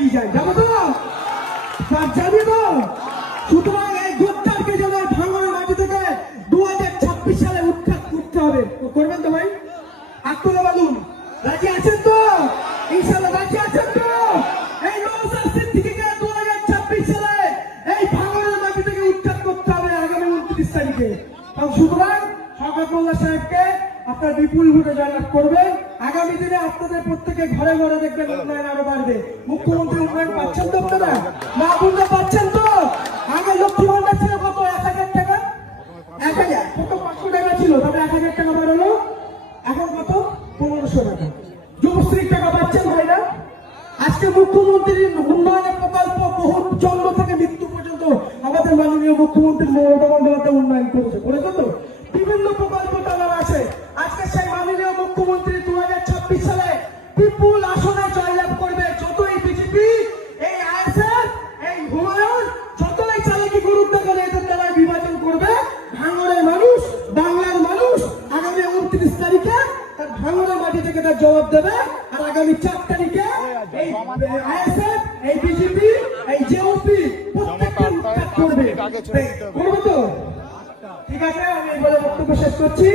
নিয়ে যায়, যাবো তো? যাবি তো? সুতরাং এই গোত্তারকে যেন ভাঙনের মাটি থেকে 2026 সালে উৎখাত করতে হবে। করবেন তো ভাই? আত্মলা বলুন, রাজি আছেন তো? ইনশাআল্লাহ রাজি আছেন তো? এই নওশাদ সিদ্দিকীকে 2026 সালে এই ভাঙনের মাটি থেকে উৎখাত করতে হবে আগামী 29 তারিখে। সুতরাং শওকত মোল্লা সাহেবকে আপনার বিপুল ভোটে জয়লাভ করবেন। আগামী দিনে আপনাদের প্রত্যেকে ঘরে ঘরে দেখবেন উন্নয়ন আরো বাড়বে। মুখ্যমন্ত্রী উন্নয়ন পাচ্ছেন তো আপনারা? মা বোনরা পাচ্ছেন তো? আগে লক্ষ্মী ভান্ডার ছিল কত? 1000 টাকা, 1000 কত 500 টাকা ছিল, তবে 1000 টাকা বাড়ালো, এখন কত? 1500 টাকা। যুবশ্রীর টাকা পাচ্ছেন ভাইরা? আজকে মুখ্যমন্ত্রীর উন্নয়নের প্রকল্প বহু জন্ম থেকে মৃত্যু পর্যন্ত আমাদের মাননীয় মুখ্যমন্ত্রী মমতা বন্দ্যোপাধ্যায় উন্নয়ন করেছে তো? বিভিন্ন প্রকল্প টানার আছে। আজকে সেই মাননীয় মুখ্যমন্ত্রী 2026 সালে বিপুল আসনে জয়লাভ করবে। যতই বিজেপি, এই আইএসএফ, এই হুমায়ুন যতই চালাকি করুক না কেন, এদের দ্বারা বিভাজন করবে ভাঙড়ের মানুষ, বাংলার মানুষ। আগামী 29 তারিখে তার ভাঙড়ের মাটি থেকে তার জবাব দেবে। আর আগামী 4 তারিখে এই আইএসএফ, এই বিজেপি, এই জেওপি প্রত্যেকটা করবে তো? ঠিক আছে, আমি এবারে বক্তব্য শেষ করছি।